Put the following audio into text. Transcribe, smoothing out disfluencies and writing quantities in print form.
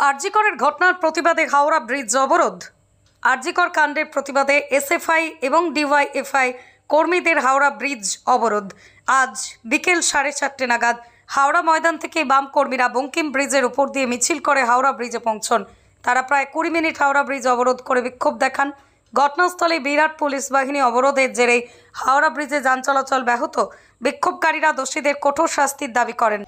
আরজিকরের ঘটনার প্রতিবাদে হাওড়া ব্রিজ অবরোধ। আরজিকর কাণ্ডের প্রতিবাদে এসএফআই এবং ডিওয়াইএফআই কর্মীদের হাওড়া ব্রিজ অবরোধ। আজ বিকেল 4:30 নাগাদ হাওড়া ময়দান থেকে বাম কর্মীরা বঙ্কিম ব্রিজের উপর দিয়ে মিছিল করে হাওড়া ব্রিজে পৌঁছন। তারা প্রায় 20 মিনিট হাওড়া ব্রিজ অবরোধ করে বিক্ষোভ দেখান। ঘটনাস্থলে বিরাট পুলিশ বাহিনী অবরোধের জেরে হাওড়া ব্রিজে যান চলাচল ব্যাহত। বিক্ষোভকারীরা দোষীদের কঠোর শাস্তির দাবি করেন।